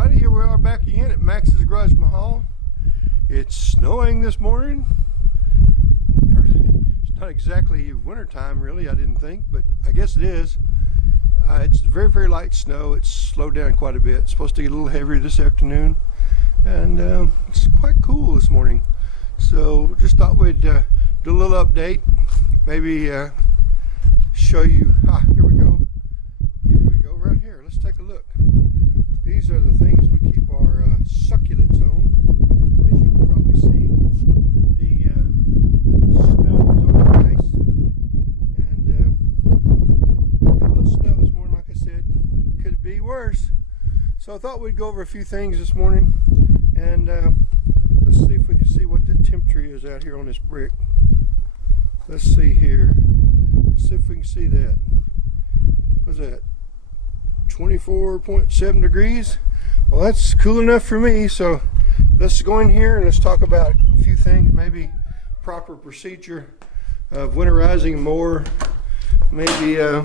Alrighty, here we are back again at MaxsGarajMahal. It's snowing this morning. It's not exactly winter time really, I didn't think, but I guess it is. It's very, very light snow. It's slowed down quite a bit. It's supposed to get a little heavier this afternoon, and it's quite cool this morning. So just thought we'd do a little update, maybe show you. Here we go. Here we go right here. Let's take a look. These are the things we keep our succulents on. As you can probably see, the snow's on the ice, and got a little snow this morning. Like I said, could be worse. So I thought we'd go over a few things this morning, and let's see if we can see what the temperature is out here on this brick. Let's see here. Let's see if we can see that. What's that? 24.7 degrees. Well, that's cool enough for me. So let's go in here and let's talk about a few things. Maybe proper procedure of winterizing a mower. Maybe there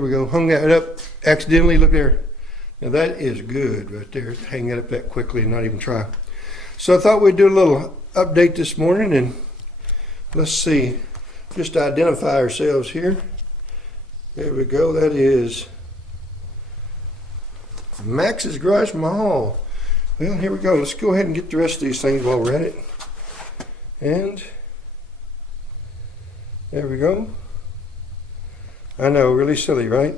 we go. Hung that up accidentally. Look there. Now that is good right there. Hang that up that quickly and not even try. So I thought we'd do a little update this morning, and let's see. Just identify ourselves here. There we go. That is MaxsGarajMahal. Well, here we go. Let's go ahead and get the rest of these things while we're at it. And there we go. I know, really silly, right?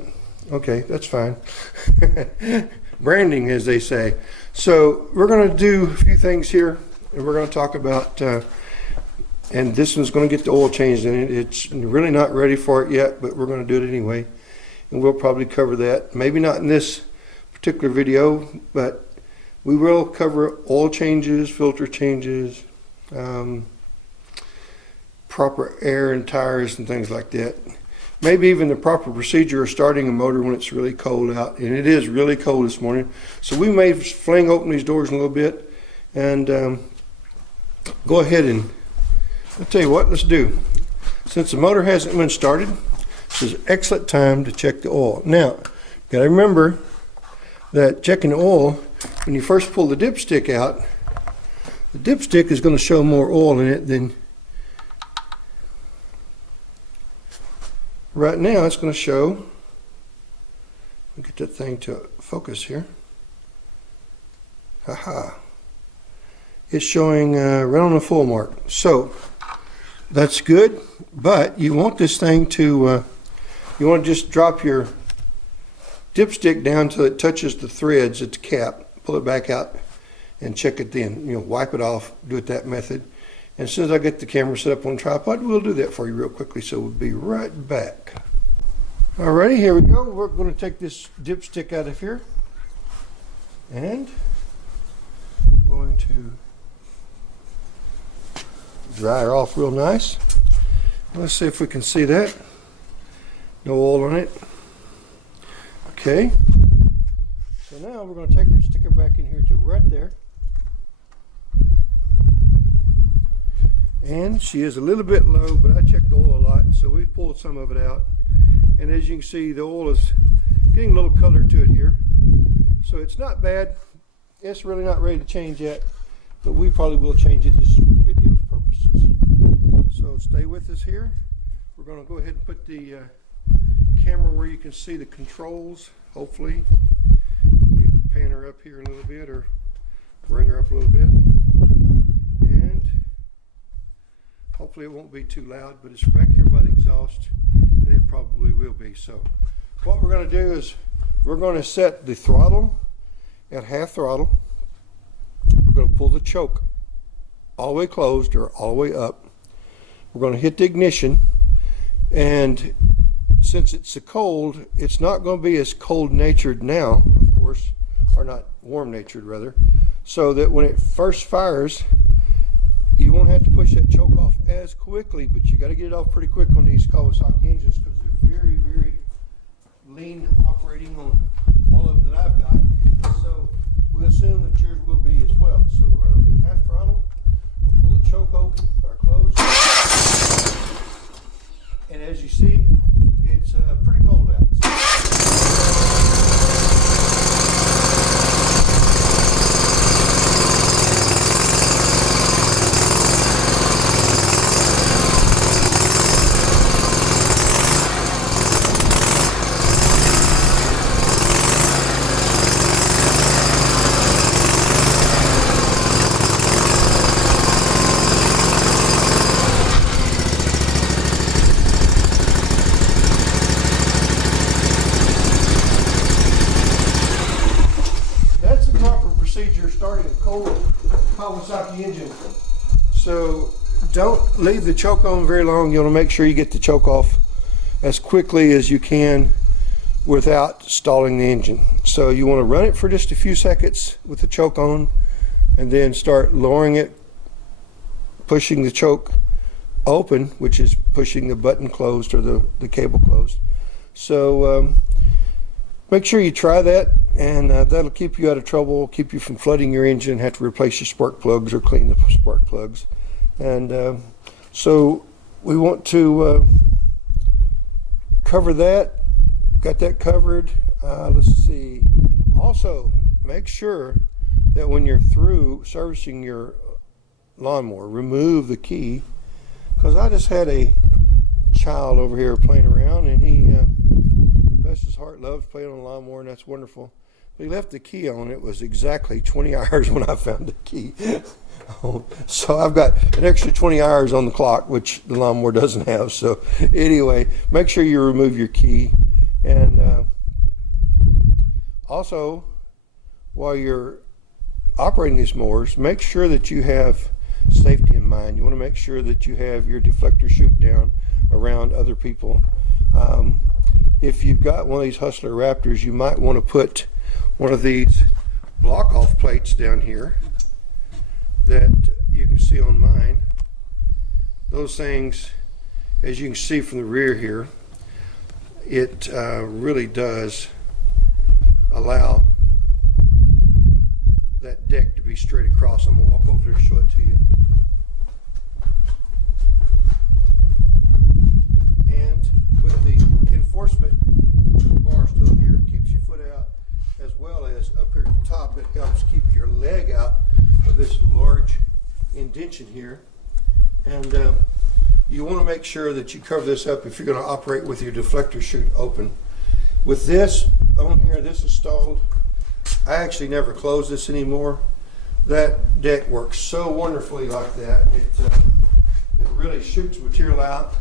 Okay, that's fine. Branding, as they say. So we're going to do a few things here, and we're going to talk about, and this one's going to get the oil changed in it. It's really not ready for it yet, but we're going to do it anyway. And we'll probably cover that. Maybe not in this particular video, but we will cover oil changes, filter changes, proper air and tires and things like that. Maybe even the proper procedure of starting a motor when it's really cold out. And it is really cold this morning. So we may fling open these doors in a little bit and go ahead and I'll tell you what, let's do. Since the motor hasn't been started, this is an excellent time to check the oil. Now, you gotta remember that checking the oil, when you first pull the dipstick out, the dipstick is going to show more oil in it than right now. It's going to show, I'll get that thing to focus here. Haha. It's showing right on the full mark. So that's good, but you want this thing to, you want to just drop your dipstick down until it touches the threads at the cap. Pull it back out and check it then. You know, wipe it off, do it that method. And as soon as I get the camera set up on the tripod, we'll do that for you real quickly. So we'll be right back. Alrighty, here we go. We're going to take this dipstick out of here. And going to dry her off real nice. Let's see if we can see that. No oil on it. Okay, so now we're going to take her, stick her back in here to right there. And she is a little bit low, but I checked the oil a lot, so we've pulled some of it out. And as you can see, the oil is getting a little color to it here. So it's not bad. It's really not ready to change yet, but we probably will change it just for the video's purposes. So stay with us here. We're going to go ahead and put the camera where you can see the controls. Hopefully, let me pan her up here a little bit, or bring her up a little bit, and hopefully it won't be too loud, but it's back here by the exhaust, and it probably will be. So what we're going to do is we're going to set the throttle at half throttle. We're going to pull the choke all the way closed or all the way up. We're going to hit the ignition, and since it's so cold, it's not going to be as cold natured now, of course, or not warm natured rather, so that when it first fires, you won't have to push that choke off as quickly, but you got to get it off pretty quick on these Kawasaki engines because they're very, very lean operating on all of them that I've got. So we assume that yours will be as well. So we're going to do half throttle. We'll pull the choke open or closed, and as you see, it's pretty cold out. Kawasaki engine. So don't leave the choke on very long. You want to make sure you get the choke off as quickly as you can without stalling the engine. So you want to run it for just a few seconds with the choke on, and then start lowering it, pushing the choke open, which is pushing the button closed or the cable closed. So make sure you try that, and that'll keep you out of trouble, keep you from flooding your engine, have to replace your spark plugs or clean the spark plugs. And so we want to cover that. Got that covered. Let's see. Also, make sure that when you're through servicing your lawnmower, remove the key, because I just had a child over here playing around, and he, bless his heart, loves playing on a lawnmower, and that's wonderful. But he left the key on. It was exactly 20 hours when I found the key. So I've got an extra 20 hours on the clock, which the lawnmower doesn't have. So anyway, make sure you remove your key. And also, while you're operating these mowers, make sure that you have safety in mind. You want to make sure that you have your deflector chute down around other people. If you've got one of these Hustler Raptors, you might want to put one of these block off plates down here that you can see on mine. Those things, as you can see from the rear here, it really does allow that deck to be straight across. I'm gonna walk over there and show it to you. And with the enforcement bar still here, it keeps your foot out, as well as up here at the top, it helps keep your leg out of this large indention here. And you want to make sure that you cover this up if you're going to operate with your deflector chute open. With this on here, this installed, I actually never close this anymore. That deck works so wonderfully like that. It really shoots material out,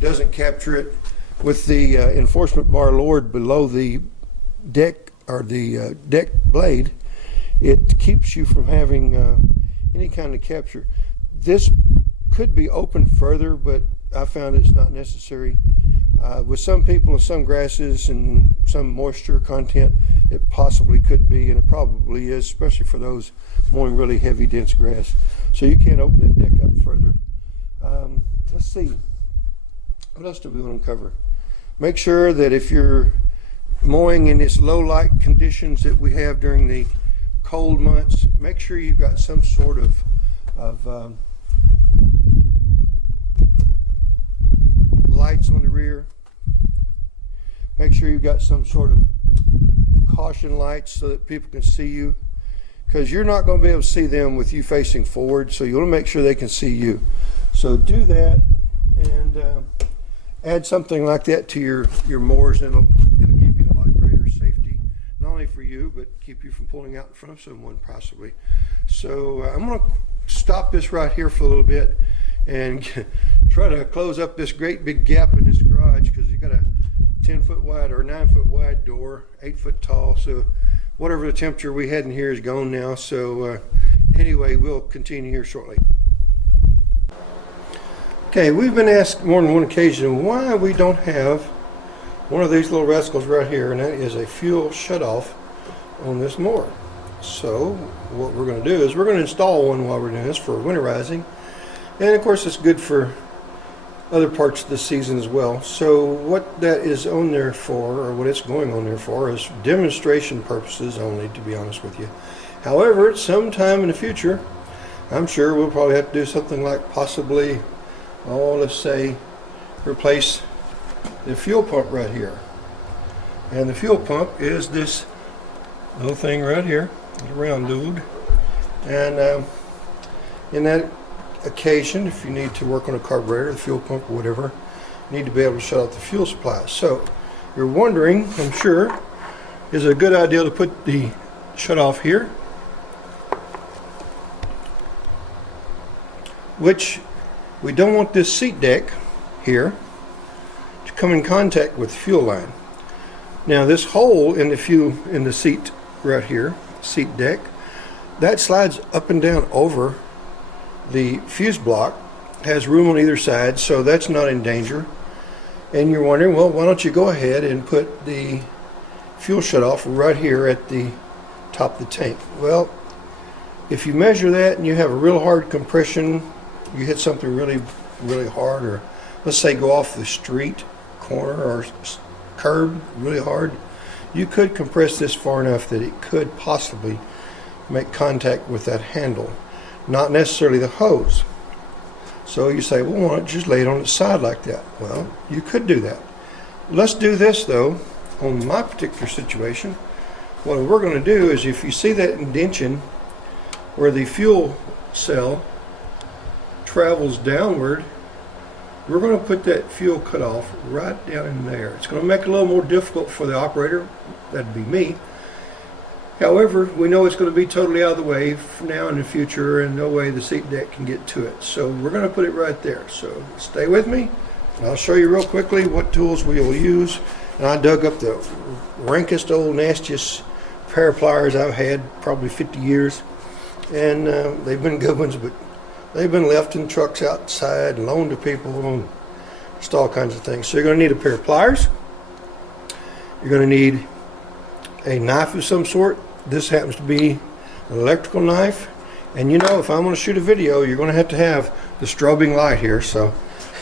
doesn't capture it. With the enforcement bar lowered below the deck or the deck blade, it keeps you from having any kind of capture. This could be open further, but I found it's not necessary. With some people and some grasses and some moisture content, it possibly could be, and it probably is, especially for those mowing really heavy, dense grass. So you can't open that deck up further. Let's see. What else do we want to cover? Make sure that if you're mowing in this low light conditions that we have during the cold months, make sure you've got some sort of lights on the rear. Make sure you've got some sort of caution lights so that people can see you, because you're not going to be able to see them with you facing forward, so you want to make sure they can see you. So do that, and add something like that to your mowers, and it'll give you a lot greater safety, not only for you, but keep you from pulling out in front of someone possibly. So I'm going to stop this right here for a little bit and try to close up this great big gap in this garage, because you got a 10-foot wide or 9-foot wide door, 8 foot tall. So whatever the temperature we had in here is gone now. So anyway, we'll continue here shortly. Okay, we've been asked more than one occasion why we don't have one of these little rascals right here, and that is a fuel shutoff on this mower. So what we're going to do is we're going to install one while we're doing this for winterizing, and of course it's good for other parts of the season as well. So what that is on there for, or what it's going on there for, is demonstration purposes only, to be honest with you. However, sometime in the future, I'm sure we'll probably have to do something like possibly, let's say, replace the fuel pump right here. And the fuel pump is this little thing right here, the round dude. And in that occasion, if you need to work on a carburetor, the fuel pump or whatever, you need to be able to shut off the fuel supply. So you're wondering, I'm sure, is it a good idea to put the shut off here? Which we don't want this seat deck here to come in contact with the fuel line. Now this hole in the seat right here, seat deck, that slides up and down over the fuse block, has room on either side, so that's not in danger. And you're wondering, well, why don't you go ahead and put the fuel shutoff right here at the top of the tank? Well, if you measure that and you have a real hard compression, you hit something really hard, or let's say go off the street corner or curb really hard, you could compress this far enough that it could possibly make contact with that handle, not necessarily the hose. So you say, well, why don't you just lay it on its side like that? Well, you could do that. Let's do this though. On my particular situation, what we're going to do is, if you see that indentation where the fuel cell travels downward, we're going to put that fuel cutoff right down in there. It's going to make it a little more difficult for the operator, that'd be me. However, we know it's going to be totally out of the way from now in the future, and no way the seat deck can get to it. So we're going to put it right there. So stay with me, and I'll show you real quickly what tools we will use. And I dug up the rankest, old, nastiest pair of pliers I've had, probably 50 years. And they've been good ones, but they've been left in trucks outside and loaned to people, and just all kinds of things. So you're going to need a pair of pliers. You're going to need a knife of some sort. This happens to be an electrical knife. And you know, if I'm going to shoot a video, you're going to have the strobing light here. So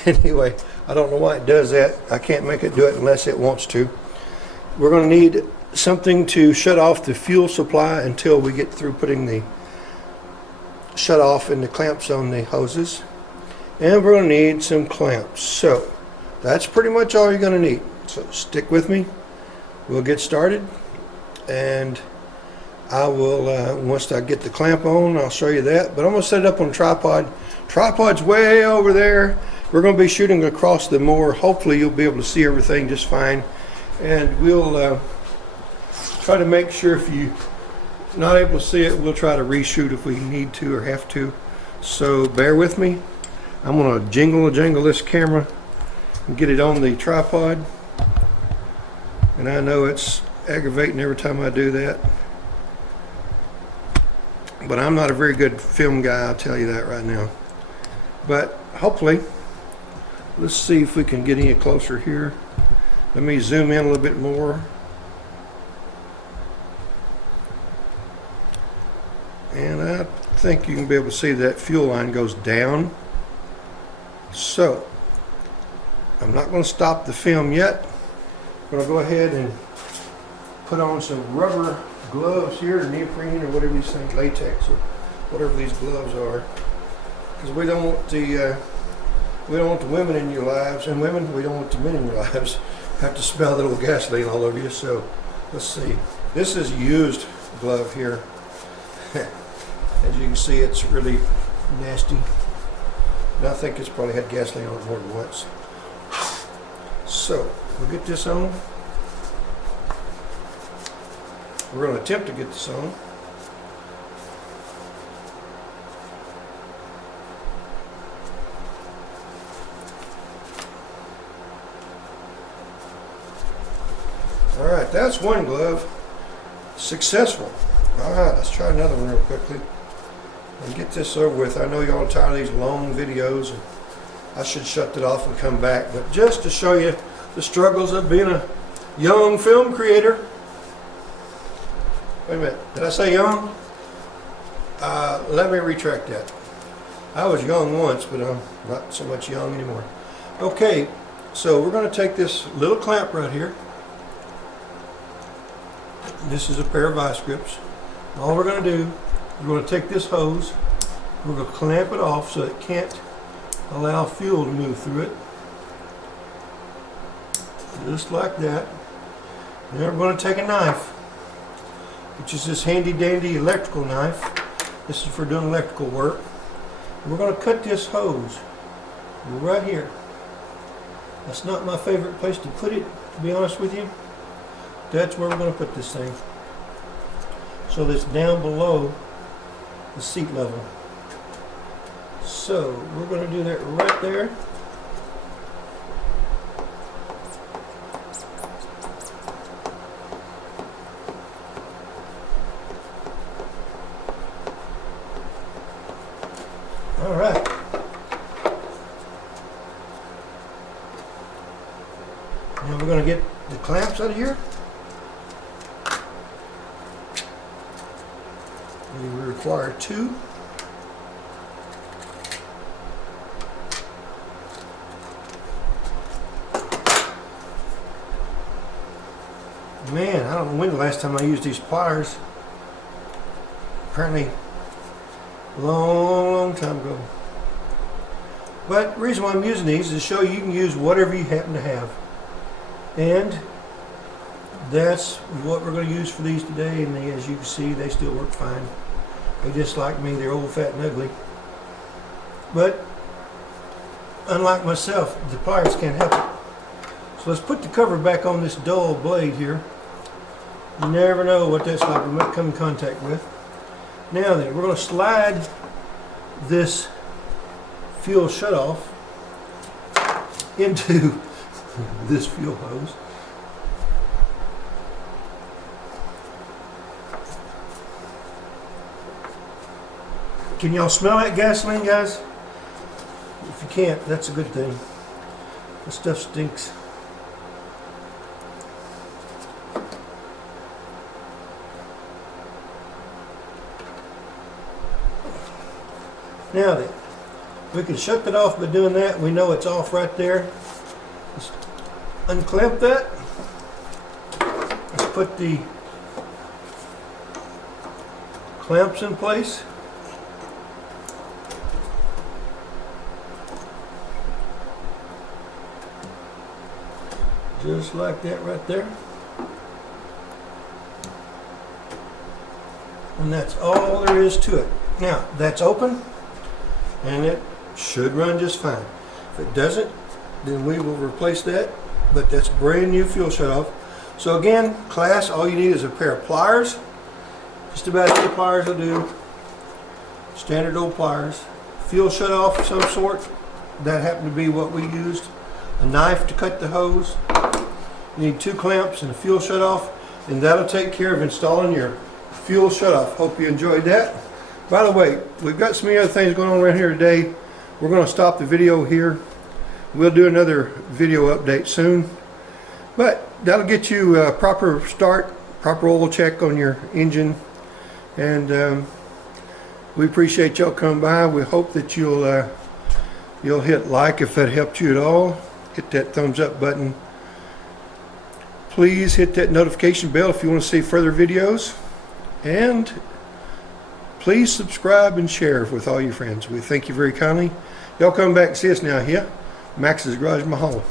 anyway, I don't know why it does that. I can't make it do it unless it wants to. We're going to need something to shut off the fuel supply until we get through putting the shut off and the clamps on the hoses. And we're going to need some clamps. So that's pretty much all you're going to need. So stick with me. We'll get started. And I will, once I get the clamp on, I'll show you that. But I'm going to set it up on a tripod. Tripod's way over there. We're going to be shooting across the mower. Hopefully you'll be able to see everything just fine. And we'll try to make sure, if you're not able to see it, we'll try to reshoot if we need to or have to. So bear with me. I'm going to jingle this camera and get it on the tripod. And I know it's aggravating every time I do that. But I'm not a very good film guy, I'll tell you that right now. But hopefully, let's see if we can get any closer here. Let me zoom in a little bit more. And I think you can be able to see that fuel line goes down. So, I'm not going to stop the film yet. I'm going to go ahead and put on some rubber gloves here, neoprene or whatever these things, latex or whatever these gloves are, because we don't want the women in your lives, and women, we don't want the men in your lives have to smell that old gasoline all over you. So let's see, this is a used glove here. As you can see, it's really nasty, and I think it's probably had gasoline on it more than once. So we'll get this on. We're going to attempt to get this on. Alright, that's one glove. Successful. Alright, let's try another one real quickly and get this over with. I know y'all are tired of these long videos, and I should shut it off and come back, but just to show you the struggles of being a young film creator. Wait a minute, did I say young? Let me retract that. I was young once, but I'm not so much young anymore. Okay, so we're going to take this little clamp right here. This is a pair of vice grips. All we're going to do, we're going to take this hose, we're going to clamp it off so it can't allow fuel to move through it. Just like that. Then we're going to take a knife, which is this handy dandy electrical knife. This is for doing electrical work. And we're going to cut this hose right here. That's not my favorite place to put it, to be honest with you. That's where we're going to put this thing, so that's down below the seat level. So we're going to do that right there. get the clamps out of here. We require 2. Man, I don't know when the last time I used these pliers. Apparently a long time ago. But the reason why I'm using these is to show you can use whatever you happen to have. And that's what we're going to use for these today. And as you can see, they still work fine. They just like me, they're old, fat, and ugly. But unlike myself, the pliers can't help it. So let's put the cover back on this dull blade here. You never know what that's like we might come in contact with. Now then, we're going to slide this fuel shutoff into this fuel hose. Can y'all smell that gasoline, guys? If you can't, that's a good thing. This stuff stinks. Now then, we can shut that off by doing that. We know it's off right there. Let's unclamp that. Let's put the clamps in place. Just like that right there. And that's all there is to it. Now, that's open. And it should run just fine. If it doesn't, then we will replace that. But that's brand new fuel shutoff. So again, class, all you need is a pair of pliers. Just about any pliers will do. Standard old pliers. Fuel shutoff of some sort. That happened to be what we used. A knife to cut the hose. You need 2 clamps and a fuel shutoff. And that'll take care of installing your fuel shutoff. Hope you enjoyed that. By the way, we've got some other things going on around here today. We're going to stop the video here. We'll do another video update soon. But that'll get you a proper start, proper oil check on your engine. And we appreciate y'all coming by. We hope that you'll hit like if that helped you at all. Hit that thumbs up button. Please hit that notification bell if you want to see further videos. And please subscribe and share with all your friends. We thank you very kindly. Y'all come back and see us now here. MaxsGarajMahal.